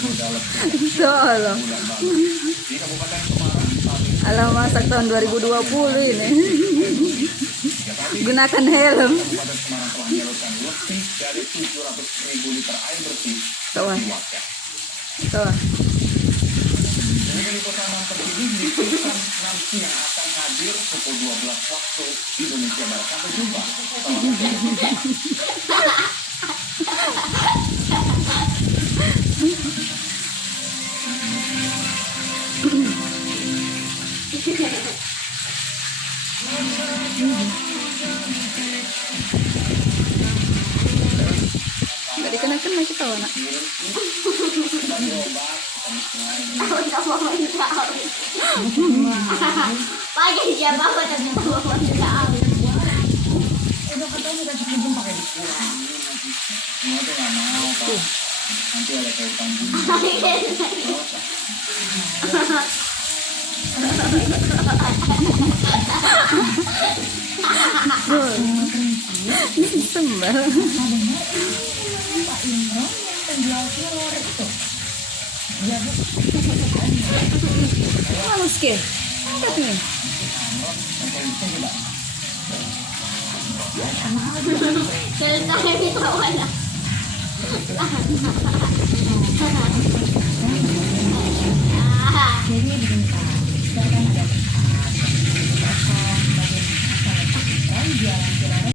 Tolong. Alah, masak tahun 2020 ini. Gunakan helm. Tawa. Tawa. Nanti yang akan hadir pukul 12 waktu Indonesia Barat. Sampai jumpa. Nggak dikenakan lagi tahu nak. Pakai siapa apa tapi udah ketemu kan cincin pakai dikurang. Semua tuh nggak mau pak. Nanti ada kayak utang bbunyi. Sembel. Pak Imron yang penjual telur itu. Dia Halus ke? Angkat nih. Selesai di bawah. Jadi